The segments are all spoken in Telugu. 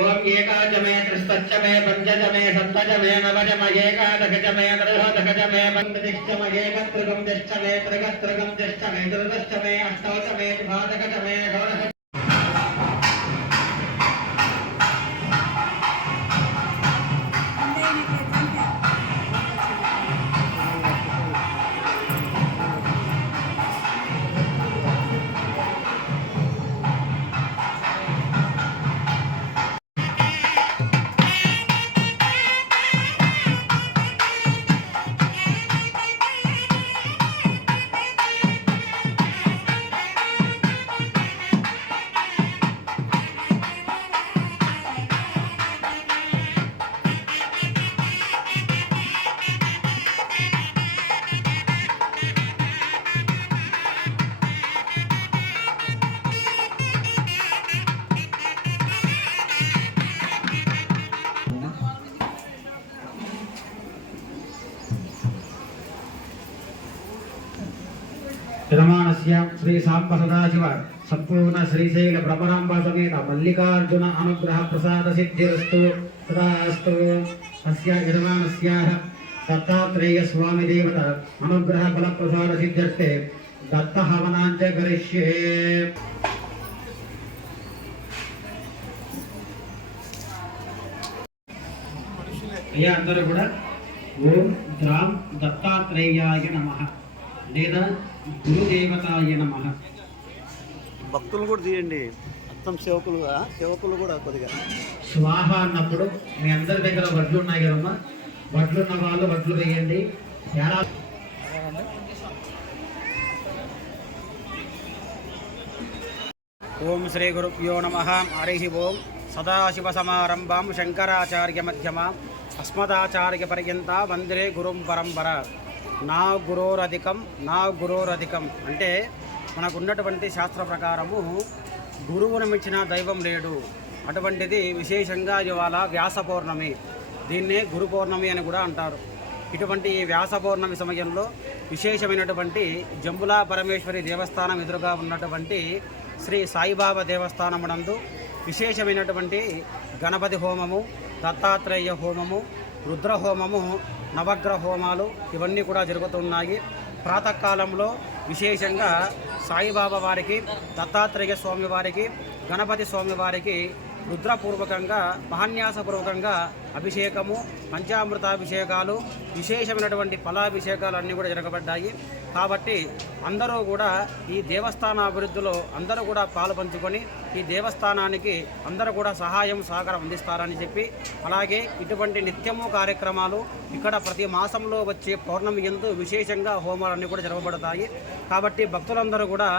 ओम एकाच मे त्रिस्तच्च मे पंचच मे सप्तच मे नवच मे एकादशच मे त्रयोदशच मे पंचदश मे एकत्रिकं दश मे त्रिगत्रकं दश मे चतुर्दश मे अष्टौच मे द्वादशच मे षोडश यजमानस्य श्री सांब सदाशिव संपूर्ण श्रीशैल भ्रमरांबा समेत मल्लिकार्जुन अनुग्रह प्रसाद सिद्धिरस्तु तदास्तु। अस्य यजमानस्याः दत्तात्रेय स्वामी देवता अनुग्रह बल प्रसाद सिद्ध्यर्थे दत्त हवनांच करिष्ये। अय्या अंदरू कूडा ओम ग्राम दत्तात्रेयाय नमः లేదా గురుదేవతాయ నమః. భక్తులు కూడా తీయండి, మొత్తం సేవకులు కూడా కొద్దిగా స్వాహ అన్నప్పుడు మీ అందరి దగ్గర వడ్లు ఉన్నాయి కదమ్మా, వడ్లు ఉన్న వాళ్ళు వడ్లు వేయండి. ఓం శ్రీ గురుభ్యో నమః. హరి ఓం. సదాశివ సమారంభాం శంకరాచార్య మధ్యమాం అస్మదాచార్య పర్యంత వందే గురుం పరంపర. నా గురోరధికం అంటే మనకు ఉన్నటువంటి శాస్త్ర ప్రకారము గురువును మించిన దైవం లేడు. అటువంటిది విశేషంగా ఇవాళ వ్యాస పౌర్ణమి, దీన్నే గురు పౌర్ణమి అని కూడా అంటారు. ఇటువంటి వ్యాస పౌర్ణమి సమయంలో విశేషమైనటువంటి జంబులా పరమేశ్వరి దేవస్థానం ఎదురుగా ఉన్నటువంటి శ్రీ సాయిబాబా దేవస్థానమునందు విశేషమైనటువంటి గణపతి హోమము, దత్తాత్రేయ హోమము, రుద్రహోమము, నవగ్రహ హోమాలు ఇవన్నీ కూడా జరుగుతున్నాయి. ప్రాతకాలంలో విశేషంగా సాయిబాబా వారికి, దత్తాత్రేయ స్వామి వారికి, గణపతి స్వామి వారికి రుద్రపూర్వకంగా మహాన్యాసపూర్వకంగా అభిషేకము, పంచామృతాభిషేకాలు, విశేషమైనటువంటి ఫలాభిషేకాలు అన్నీ కూడా జరగబడ్డాయి. కాబట్టి అందరూ కూడా ఈ దేవస్థాన అభివృద్ధిలో అందరూ కూడా పాలు పంచుకొని ఈ దేవస్థానానికి అందరూ కూడా సహాయం సహకారం అందిస్తారని చెప్పి, అలాగే ఇటువంటి నిత్యము కార్యక్రమాలు ఇక్కడ ప్రతి మాసంలో వచ్చే పౌర్ణమి యందు విశేషంగా హోమాలన్నీ కూడా జరగబడతాయి. కాబట్టి భక్తులందరూ కూడా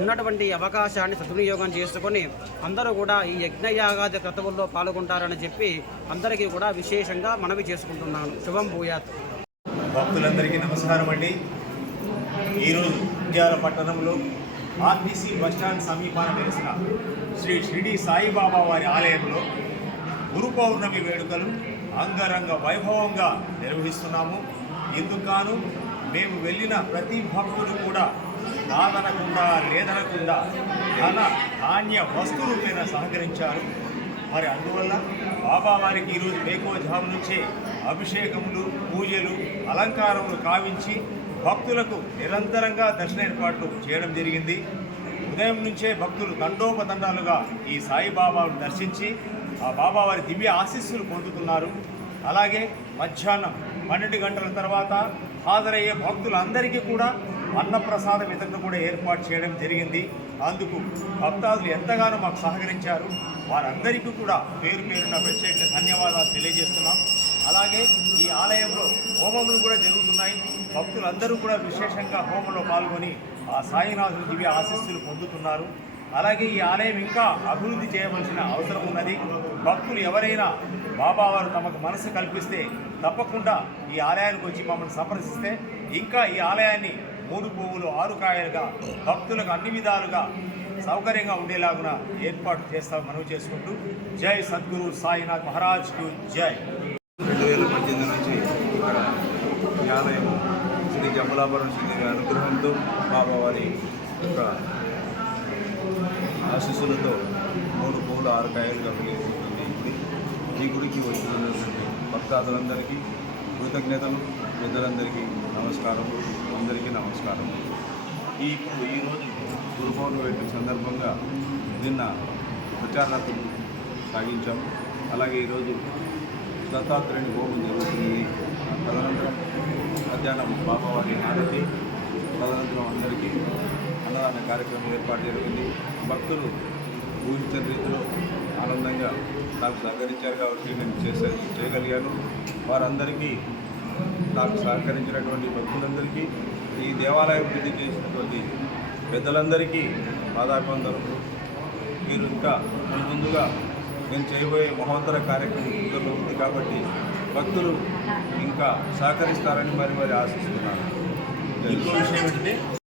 ఉన్నటువంటి అవకాశాన్ని సద్వినియోగం చేసుకొని అందరూ కూడా ఈ యజ్ఞయాగాది క్రతువుల్లో పాల్గొంటారని చెప్పి అందరికీ కూడా విశేషంగా మనవి చేసుకుంటున్నాను. శుభం భూయాత్. భక్తులందరికీ నమస్కారం అండి. ఈరోజు నంద్యాల పట్టణంలో ఆర్టీసీ బస్టాండ్ సమీపాన వెలిసిన శ్రీ షిరిడి సాయిబాబా వారి ఆలయంలో గురు పౌర్ణమి వేడుకలు అంగరంగ వైభవంగా నిర్వహిస్తున్నాము. ఇందుకు మేము వెళ్ళిన ప్రతి భక్తుడు కూడా కాదనకుండా లేదనకుండా ధన ధాన్య వస్తు రూపేణ సహకరించారు. మరి అందువల్ల బాబా వారికి ఈరోజు వేకోజాము నుంచే అభిషేకములు, పూజలు, అలంకారములు కావించి భక్తులకు నిరంతరంగా దర్శన ఏర్పాట్లు చేయడం జరిగింది. ఉదయం నుంచే భక్తులు తండోపతండాలుగా ఈ సాయిబాబాను దర్శించి ఆ బాబా వారి దివ్య ఆశీస్సులు పొందుతున్నారు. అలాగే మధ్యాహ్నం 12 గంటల తర్వాత హాజరయ్యే భక్తులందరికీ కూడా అన్నప్రసాద వితరణ కూడా ఏర్పాటు చేయడం జరిగింది. అందుకు భక్తాదులు ఎంతగానో మాకు సహకరించారు. వారందరికీ కూడా పేరు పేరున ప్రత్యేక ధన్యవాదాలు తెలియజేస్తున్నాం. అలాగే ఈ ఆలయంలో హోమములు కూడా జరుగుతున్నాయి. భక్తులందరూ కూడా విశేషంగా హోమంలో పాల్గొని ఆ సాయినాథుని దివ్య ఆశీస్సులు పొందుతున్నారు. అలాగే ఈ ఆలయం ఇంకా అభివృద్ధి చేయవలసిన అవసరం ఉన్నది. భక్తులు ఎవరైనా బాబావారు తమకు మనసు కల్పిస్తే తప్పకుండా ఈ ఆలయానికి వచ్చి మమ్మల్ని సంప్రదిస్తే ఇంకా ఈ ఆలయాన్ని 3 పువ్వులు 6 కాయలుగా భక్తులకు అన్ని విధాలుగా సౌకర్యంగా ఉండేలాగున ఏర్పాటు చేస్తామని మనవి చేసుకుంటూ జై సద్గురు సాయినాథ్ మహారాజ్కు జై. 2018 నుంచి ఇక్కడ ఈ ఆలయం శ్రీ జంబలాపురం శ్రీదేవి అనుగ్రహంతో బాబావారి యొక్క ఆశీస్సులతో 3 పువ్వులు 6 కాయలుగా వెలిగిపోతుంది గుడి. ఈ గుడికి వచ్చినటువంటి భక్తాదులందరికీ కృతజ్ఞతలు. పెద్దలందరికీ నమస్కారం. అందరికీ నమస్కారం. ఈరోజు గురు పౌర్ణమి సందర్భంగా నిన్న ప్రచారాలు సాగించాము. అలాగే ఈరోజు దత్తాత్రేయుని హోమం జరుగుతుంది. తదనంతరం మధ్యాహ్నం బాబావారి హారతి, తదనంతరం అందరికీ అన్నదాన కార్యక్రమం ఏర్పాటు జరిగింది. భక్తులు ఊహించిన రీతిలో ఆనందంగా నాకు సహకరించారు కాబట్టి నేను చేయగలిగాను. వారందరికీ నాకు సహకరించినటువంటి భక్తులందరికీ, ఈ దేవాలయం అభివృద్ధి చేసినటువంటి పెద్దలందరికీ పాదాభివందనలు. మీరు ఇంకా ముందుగా నేను చేయబోయే మహోత్తర కార్యక్రమం ఉంది కాబట్టి భక్తులు ఇంకా సహకరిస్తారని మరి ఆశిస్తున్నాను. ఇంకో విషయం ఏంటంటే